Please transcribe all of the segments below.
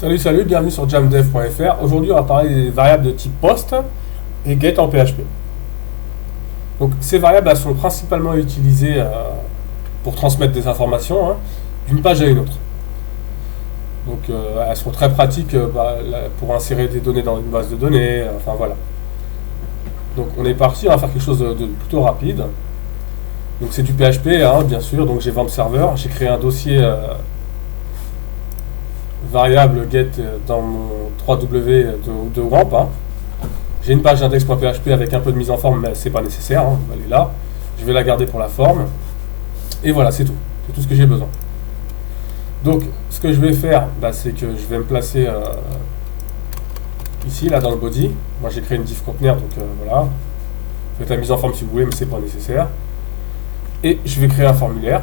Salut, bienvenue sur jamdev.fr. Aujourd'hui, on va parler des variables de type post et get en PHP. Donc, ces variables elles sont principalement utilisées pour transmettre des informations d'une page à une autre. Donc, elles sont très pratiques pour insérer des données dans une base de données. Enfin, voilà. Donc, on est parti, on va faire quelque chose de plutôt rapide. Donc, c'est du PHP, bien sûr. Donc, j'ai Vamp Server. J'ai créé un dossier variable get dans mon 3W de WAMP. J'ai une page index.php avec un peu de mise en forme, mais c'est pas nécessaire, elle est là. Je vais la garder pour la forme. Et voilà, c'est tout. C'est tout ce que j'ai besoin. Donc, ce que je vais faire, c'est que je vais me placer ici, là, dans le body. Moi, j'ai créé une div container, donc voilà. Faites la mise en forme si vous voulez, mais c'est pas nécessaire. Et je vais créer un formulaire.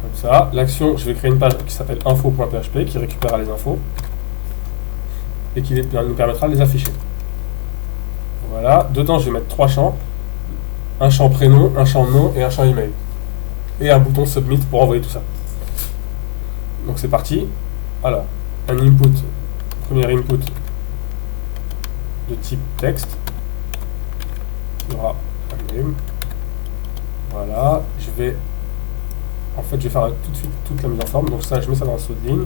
Comme ça. L'action, je vais créer une page qui s'appelle info.php, qui récupérera les infos. Et qui nous permettra de les afficher. Voilà. Dedans, je vais mettre 3 champs. Un champ prénom, un champ nom et un champ email. Et un bouton submit pour envoyer tout ça. Donc c'est parti. Alors, un input, premier input de type texte. Il y aura un name. Voilà. En fait, je vais faire tout de suite toute la mise en forme. Donc ça, je mets ça dans la saut de ligne.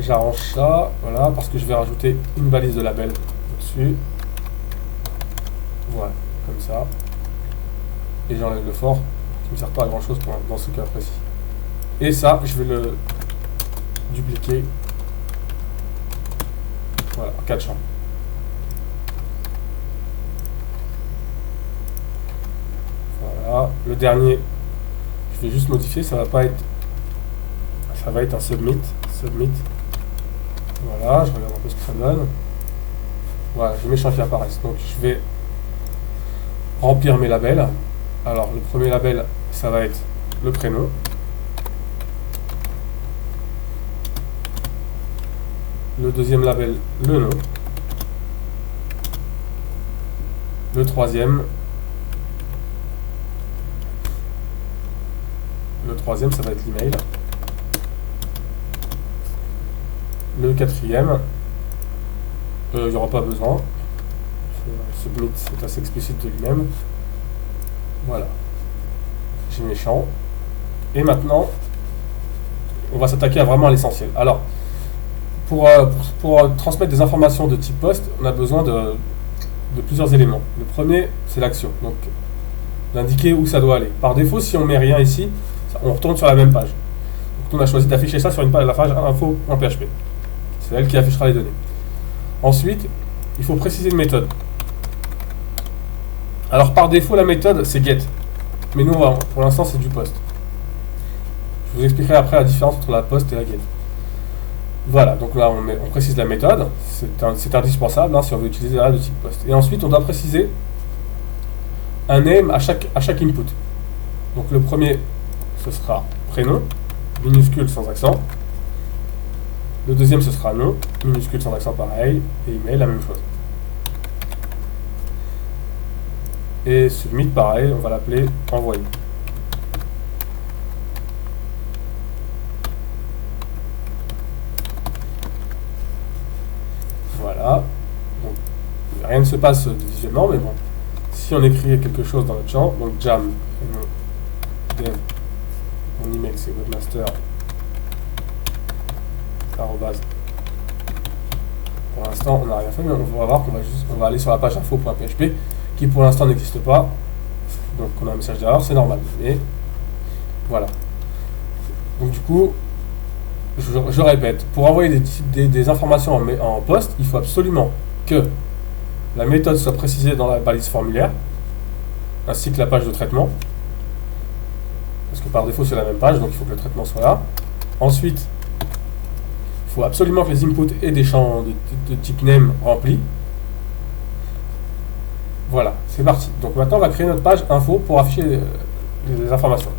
J'arrange ça, voilà, parce que je vais rajouter une balise de label au-dessus. Voilà, comme ça. Et j'enlève le for, qui ne me sert pas à grand chose dans ce cas précis. Et ça, je vais le dupliquer. Voilà, 4 champs. Voilà, le dernier, je vais juste modifier, ça va être un submit. Voilà, je regarde un peu ce que ça donne. Voilà, j'ai mes champs qui apparaissent. Donc je vais remplir mes labels. Alors le premier label, ça va être le prénom. Le deuxième label, le nom. Le troisième, ça va être l'email. Le quatrième, il n'y aura pas besoin. Submit, c'est assez explicite de lui-même. Voilà. J'ai mes champs. Et maintenant, on va s'attaquer vraiment à l'essentiel. Alors, pour transmettre des informations de type post, on a besoin de plusieurs éléments. Le premier, c'est l'action. Donc, d'indiquer où ça doit aller. Par défaut, si on met rien ici, on retourne sur la même page. Donc, on a choisi d'afficher ça sur la page info.php. C'est elle qui affichera les données. Ensuite, il faut préciser une méthode. Alors par défaut, la méthode, c'est get. Mais nous, pour l'instant, c'est du post. Je vous expliquerai après la différence entre la post et la get. Voilà, donc là, on précise la méthode. C'est indispensable si on veut utiliser la de type post. Et ensuite, on doit préciser un name à chaque input. Donc le premier, ce sera prénom, minuscule sans accent. Le deuxième, ce sera nom, minuscule sans accent pareil, et email, la même chose. Et submit, pareil, on va l'appeler envoyer. Voilà. Donc, rien ne se passe visuellement, mais bon. Si on écrit quelque chose dans notre champ, donc jam, dev, mon email c'est webmaster. Pour l'instant, on n'a rien fait, mais on va voir qu'on va aller sur la page info.php qui pour l'instant n'existe pas. Donc, on a un message d'erreur, c'est normal. Mais voilà. Donc, du coup, je répète, pour envoyer des informations en post, il faut absolument que la méthode soit précisée dans la balise formulaire, ainsi que la page de traitement. Parce que par défaut, c'est la même page, donc il faut que le traitement soit là. Ensuite, il faut absolument que les inputs aient des champs de type name remplis. Voilà, c'est parti. Donc maintenant, on va créer notre page info pour afficher les informations.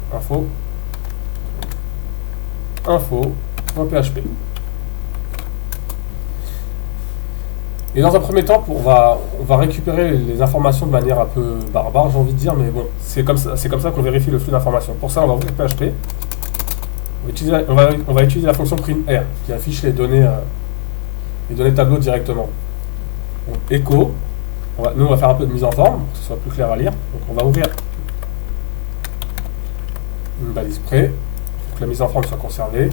Info.php. Et dans un premier temps, on va récupérer les informations de manière un peu barbare, j'ai envie de dire, mais bon, c'est comme ça qu'on vérifie le flux d'informations. Pour ça, on va ouvrir PHP. On va utiliser la fonction printr qui affiche les données tableau directement. Donc echo, nous on va faire un peu de mise en forme pour que ce soit plus clair à lire. Donc on va ouvrir une balise près pour que la mise en forme soit conservée.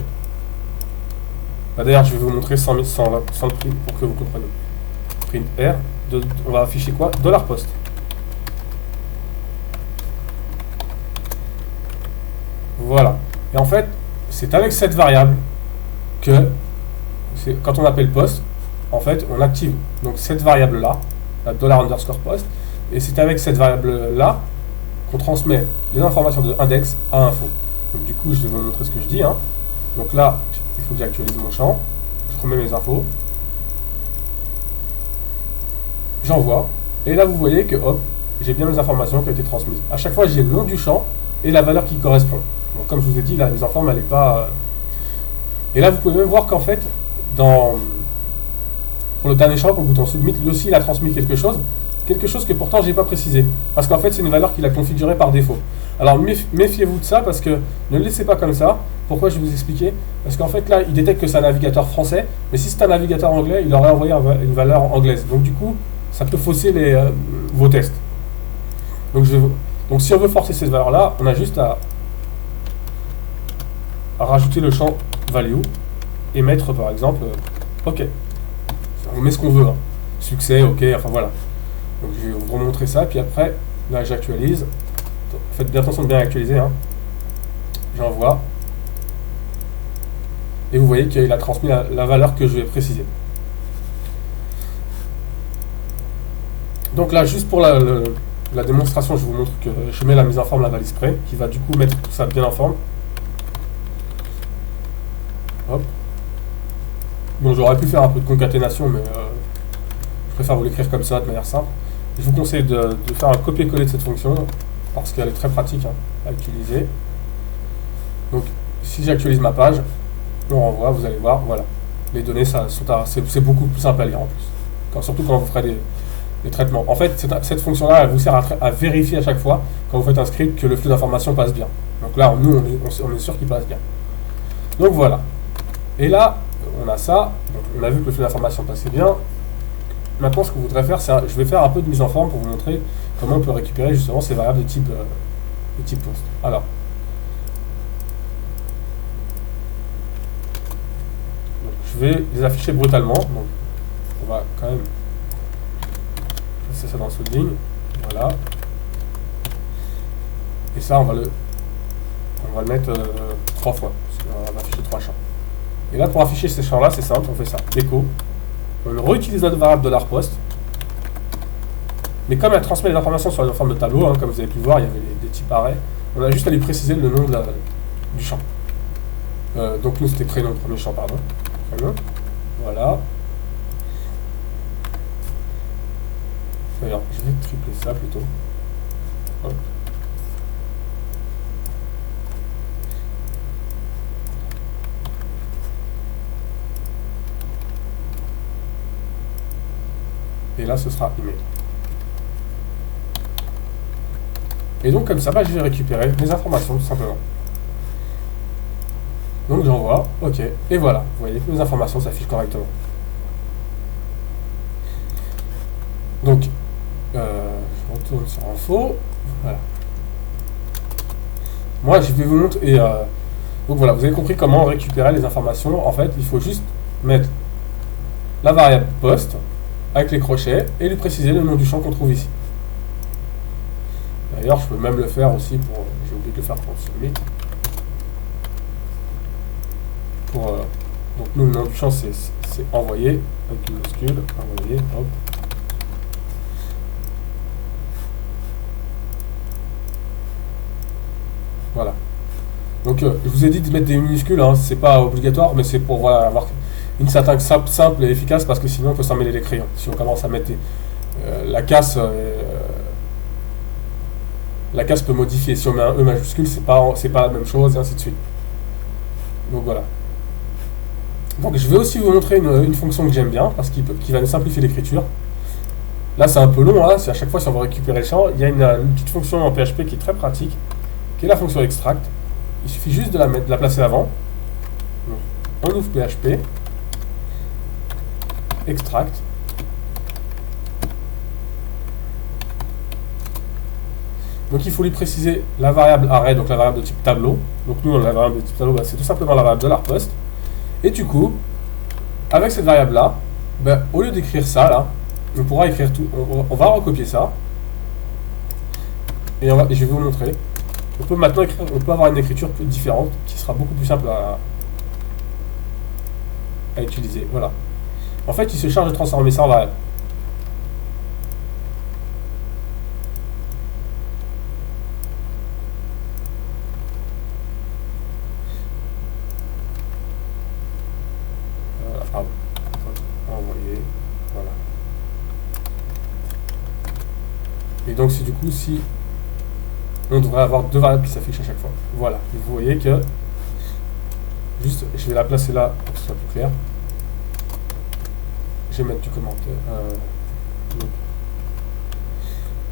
D'ailleurs je vais vous montrer sans le print pour que vous compreniez. Printr, on va afficher quoi? $post. Voilà. Et en fait, c'est avec cette variable que, quand on appelle post, en fait, on active donc cette variable-là, la $_post, et c'est avec cette variable-là qu'on transmet les informations de index à info. Donc du coup, je vais vous montrer ce que je dis. Hein. Donc là, il faut que j'actualise mon champ. Je remets mes infos. J'envoie. Et là, vous voyez que, hop, j'ai bien mes informations qui ont été transmises. À chaque fois, j'ai le nom du champ et la valeur qui correspond. Donc comme je vous ai dit, la mise en forme, elle n'est pas... Et là, vous pouvez même voir qu'en fait, pour le dernier champ, pour le bouton Submit, lui aussi, il a transmis quelque chose que pourtant, je n'ai pas précisé. Parce qu'en fait, c'est une valeur qu'il a configurée par défaut. Alors, méfiez-vous de ça, parce que ne le laissez pas comme ça. Pourquoi? Je vais vous expliquer. Parce qu'en fait, là, il détecte que c'est un navigateur français, mais si c'est un navigateur anglais, il aurait envoyé une valeur anglaise. Donc, du coup, ça peut fausser vos tests. Donc, si on veut forcer cette valeur-là, on a juste à rajouter le champ value et mettre par exemple OK. On met ce qu'on veut. Hein. Succès, OK, enfin voilà. Donc je vais vous remontrer ça, puis après, là j'actualise. Faites bien attention de bien actualiser. Hein. J'envoie. Et vous voyez qu'il a transmis la valeur que je vais préciser. Donc là, juste pour la démonstration, je vous montre que je mets la mise en forme, la valise près, qui va du coup mettre tout ça bien en forme. Hop. Bon, j'aurais pu faire un peu de concaténation, mais je préfère vous l'écrire comme ça, de manière simple. Je vous conseille de faire un copier-coller de cette fonction, parce qu'elle est très pratique hein, à utiliser. Donc, si j'actualise ma page, on renvoie, vous allez voir, voilà. Les données, c'est beaucoup plus simple à lire en plus. Surtout quand vous ferez des traitements. En fait, cette fonction-là, elle vous sert à vérifier à chaque fois, quand vous faites un script, que le flux d'informations passe bien. Donc là, nous, on est sûr qu'il passe bien. Donc voilà. Et là, on a ça, donc on a vu que le flux d'information passait bien. Maintenant, ce que je voudrais faire, c'est je vais faire un peu de mise en forme pour vous montrer comment on peut récupérer justement ces variables de type post. Alors, donc, je vais les afficher brutalement. Donc, on va quand même passer ça dans le sous ligne. Voilà. Et ça, on va le mettre 3 fois. Parce qu'on va afficher 3 champs. Et là, pour afficher ces champs-là, c'est simple, on fait ça. Echo. On réutilise notre variable $post. Mais comme elle transmet les informations sur une forme de tableau, hein, comme vous avez pu voir, il y avait des types arrêts, on a juste à lui préciser le nom du champ. Donc nous, c'était prénom, le premier champ, pardon. Prénom. Voilà. D'ailleurs, je vais tripler ça plutôt. Hop. Et là, ce sera email. Et donc, comme ça, je vais récupérer mes informations, tout simplement. Donc, j'envoie, OK. Et voilà, vous voyez que mes informations s'affichent correctement. Donc, je retourne sur info. Voilà. Moi, je vais vous montrer. Donc, voilà, vous avez compris comment récupérer les informations. En fait, il faut juste mettre la variable post avec les crochets et lui préciser le nom du champ qu'on trouve ici. D'ailleurs, je peux même le faire aussi pour... J'ai oublié de le faire pour Submit. Donc nous, le nom du champ, c'est envoyer, avec une minuscule, envoyer, hop. Voilà. Donc, je vous ai dit de mettre des minuscules, hein, c'est pas obligatoire, mais c'est pour voilà, avoir une syntaxe simple et efficace, parce que sinon on peut s'en mêler les crayons. Si on commence à mettre la casse peut modifier. Si on met un E majuscule, c'est pas la même chose, et ainsi de suite. Donc voilà. Donc je vais aussi vous montrer une fonction que j'aime bien, parce qu'il va nous simplifier l'écriture. Là c'est un peu long, hein, c'est à chaque fois si on veut récupérer le champ, il y a une petite fonction en PHP qui est très pratique, qui est la fonction extract. il suffit juste de la placer avant. Donc, on ouvre PHP, extract. Donc il faut lui préciser la variable array, donc la variable de type tableau. Donc nous, la variable de type tableau, bah, c'est tout simplement la variable de l'arpost. Et du coup, avec cette variable-là, bah, au lieu d'écrire ça, là, on pourra écrire tout. On va recopier ça. Et je vais vous montrer. On peut maintenant écrire, on peut avoir une écriture différente qui sera beaucoup plus simple à utiliser. Voilà. En fait, il se charge de transformer ça en variable. Pardon. Envoyer. Voilà. Et donc, c'est du coup, si on devrait avoir deux variables qui s'affichent à chaque fois. Voilà. Et vous voyez que juste, je vais la placer là pour que ce soit plus clair. Je vais mettre du commentaire.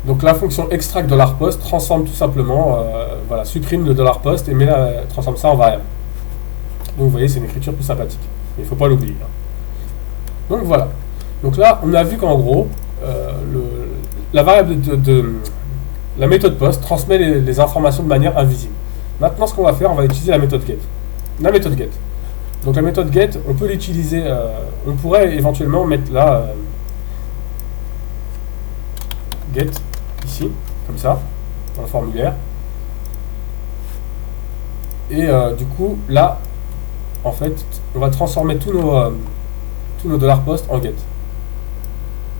Donc la fonction extract $post transforme tout simplement, voilà, supprime le $post et transforme ça en variable. Donc vous voyez, c'est une écriture plus sympathique. Il ne faut pas l'oublier. Donc voilà. Donc là, on a vu qu'en gros, la variable la méthode post transmet les informations de manière invisible. Maintenant, ce qu'on va faire, on va utiliser la méthode get. La méthode get. Donc la méthode get, on peut l'utiliser, on pourrait éventuellement mettre là get ici, comme ça, dans le formulaire. Et du coup, là, en fait, on va transformer tous nos $post en get.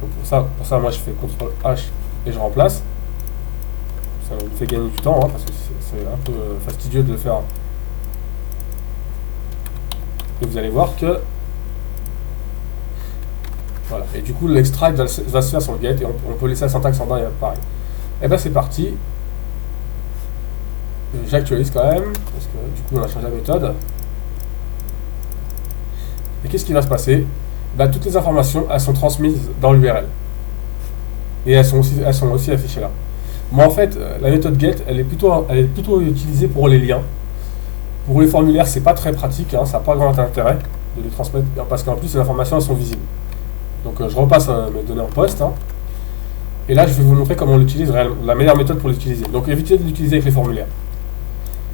Donc pour ça, moi je fais CTRL H et je remplace. Ça me fait gagner du temps, hein, parce que c'est un peu fastidieux de le faire. Et vous allez voir que voilà. Et du coup, l'extract va se faire sur le get et on peut laisser la syntaxe en bas et pareil. Et ben c'est parti. J'actualise quand même parce que du coup on a changé la méthode. Et qu'est-ce qui va se passer? Ben, toutes les informations elles sont transmises dans l'URL et elles sont aussi affichées là. Moi en fait, la méthode get elle est plutôt utilisée pour les liens. Pour les formulaires, c'est pas très pratique, hein, ça n'a pas grand intérêt de les transmettre parce qu'en plus les informations elles sont visibles. Donc je repasse mes données en poste. Hein, et là je vais vous montrer comment on l'utilise, la meilleure méthode pour l'utiliser. Donc évitez de l'utiliser avec les formulaires.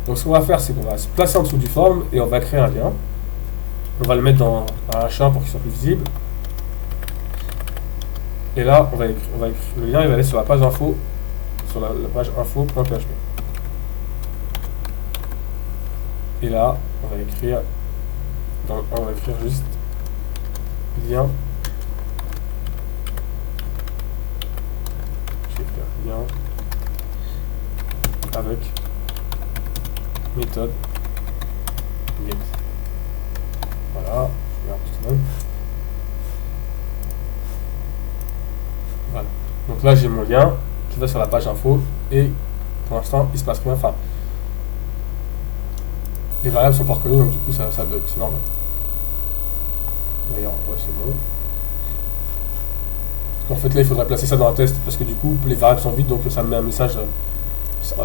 Donc ce qu'on va faire, c'est qu'on va se placer en dessous du form et on va créer un lien. On va le mettre dans un H1 pour qu'il soit plus visible. Et là, on va écrire, le lien il va aller sur la page info, sur la page info.php. Et là, on va écrire juste lien. Je vais faire lien avec méthode get. Voilà, je regarde tout de même. Voilà. Donc là, j'ai mon lien qui va sur la page info et pour l'instant, il se passe rien. Enfin, les variables sont pas reconnues, donc du coup, ça bug, c'est normal. D'ailleurs, ouais, c'est bon. En fait, là, il faudrait placer ça dans un test parce que du coup, les variables sont vides, donc ça me met un message.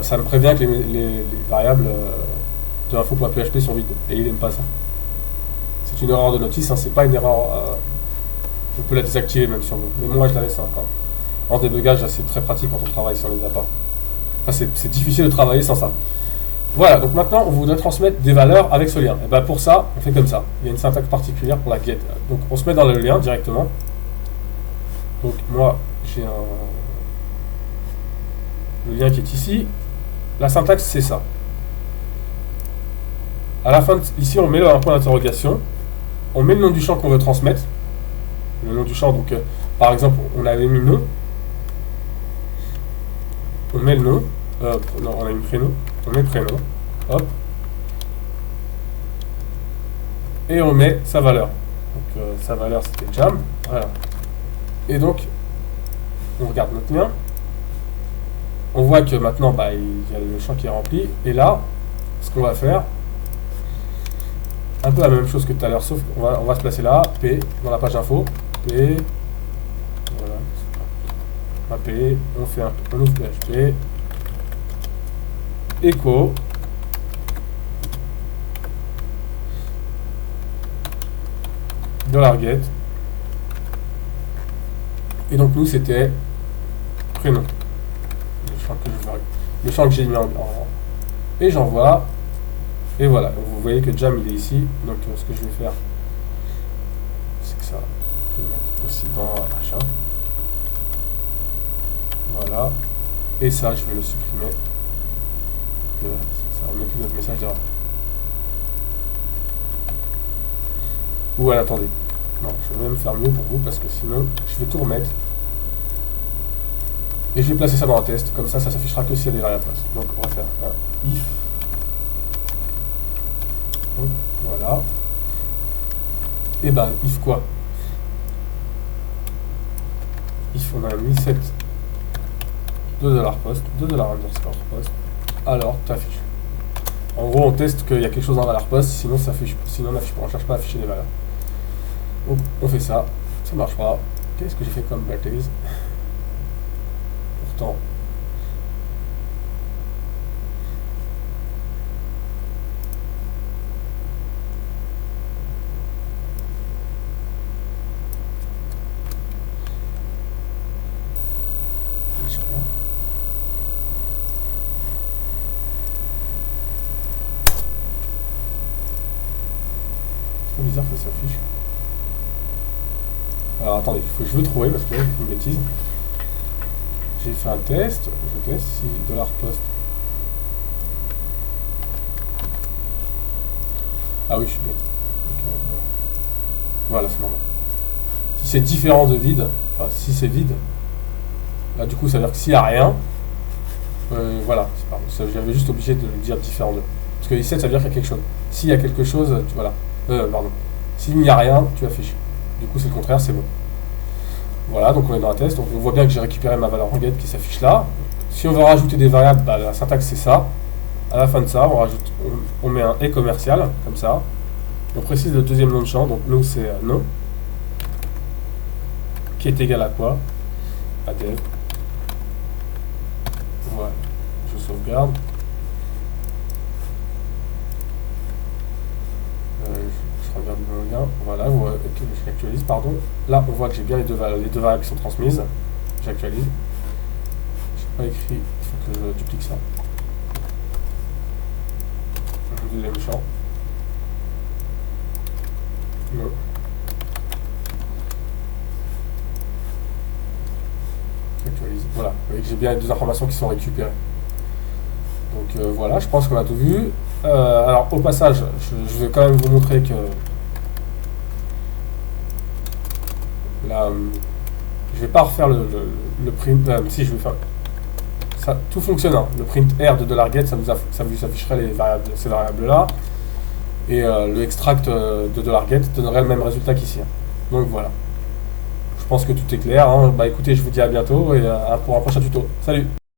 Ça me prévient que les variables de info.php sont vides et il n'aime pas ça. C'est une erreur de notice, hein, c'est pas une erreur. On peut la désactiver même si on veut. Mais moi je la laisse encore. En débugage, c'est très pratique quand on travaille si on les a pas. Enfin, c'est difficile de travailler sans ça. Voilà, donc maintenant on voudrait transmettre des valeurs avec ce lien. Et ben pour ça, on fait comme ça. Il y a une syntaxe particulière pour la get. Donc on se met dans le lien directement. Donc moi j'ai le lien qui est ici. La syntaxe c'est ça. À la fin, ici on met un point d'interrogation. On met le nom du champ qu'on veut transmettre. Le nom du champ, donc par exemple on avait mis nom. On met le nom. Non, on a mis prénom. On met prénom. Hop. Et on met sa valeur. Donc sa valeur c'était jam. Voilà. Et donc on regarde notre lien. On voit que maintenant il y a le champ qui est rempli. Et là, ce qu'on va faire, un peu la même chose que tout à l'heure, sauf qu'on va se placer là, P, dans la page info, P, voilà, un P, on ouvre PHP, echo, $get. Et donc nous c'était prénom. Le champ que j'ai mis en et j'envoie. Et voilà, vous voyez que Jam il est ici. Donc ce que je vais faire, c'est que ça, je vais le mettre aussi dans achat. Voilà. Et ça, je vais le supprimer. Ça remet plus notre message d'erreur. Ou alors, attendez. Non, je vais même faire mieux pour vous parce que sinon, je vais tout remettre. Et je vais placer ça dans un test. Comme ça s'affichera que s'il y a des variables post. Donc, on va faire un if. Hop, voilà. Et ben, if quoi? If, on a mis 7 $post, $_post. Alors, t'affiches. En gros, on teste qu'il y a quelque chose dans valeur post, sinon ça affiche, sinon on n'affiche pas, on cherche pas à afficher les valeurs. Donc, on fait ça, ça marche pas. Qu'est-ce que j'ai fait comme bêtise? Pourtant. J'ai rien. C'est trop bizarre que ça s'affiche. Alors attendez, je veux trouver parce que là j'ai fait une bêtise. J'ai fait un test, je teste si $post. Ah oui, je suis bête. Okay, voilà, c'est normal. Si c'est différent de vide, enfin si c'est vide, là du coup ça veut dire que s'il n'y a rien, voilà, j'avais juste obligé de le dire différent de. Parce que ici ça veut dire qu'il y a quelque chose. S'il y a quelque chose, voilà. Pardon. S'il n'y a rien, tu affiches. Du coup c'est le contraire, c'est bon. Voilà, donc on est dans un test, donc on voit bien que j'ai récupéré ma valeur en get qui s'affiche là. Si on veut rajouter des variables, bah, la syntaxe c'est ça. À la fin de ça, on met un et commercial, comme ça. On précise le deuxième nom de champ, donc nous c'est nom. Qui est égal à quoi? À dev. Voilà, je sauvegarde. Je regarde bien. Voilà, j'actualise, pardon. Là, on voit que j'ai bien les deux variables qui sont transmises. J'actualise. Je n'ai pas écrit, il faut que je duplique ça. Le deuxième champ. Non. J'actualise. Voilà, vous voyez que j'ai bien les deux informations qui sont récupérées. Donc voilà, je pense qu'on a tout vu. Alors au passage, je vais quand même vous montrer que là, je vais pas refaire le print. Si, je vais faire ça, tout fonctionne. Hein. Le print R de $get, ça vous afficherait ces variables là, et le extract de $get donnerait le même résultat qu'ici. Hein. Donc voilà. Je pense que tout est clair. Hein. Bah écoutez, je vous dis à bientôt et pour un prochain tuto. Salut!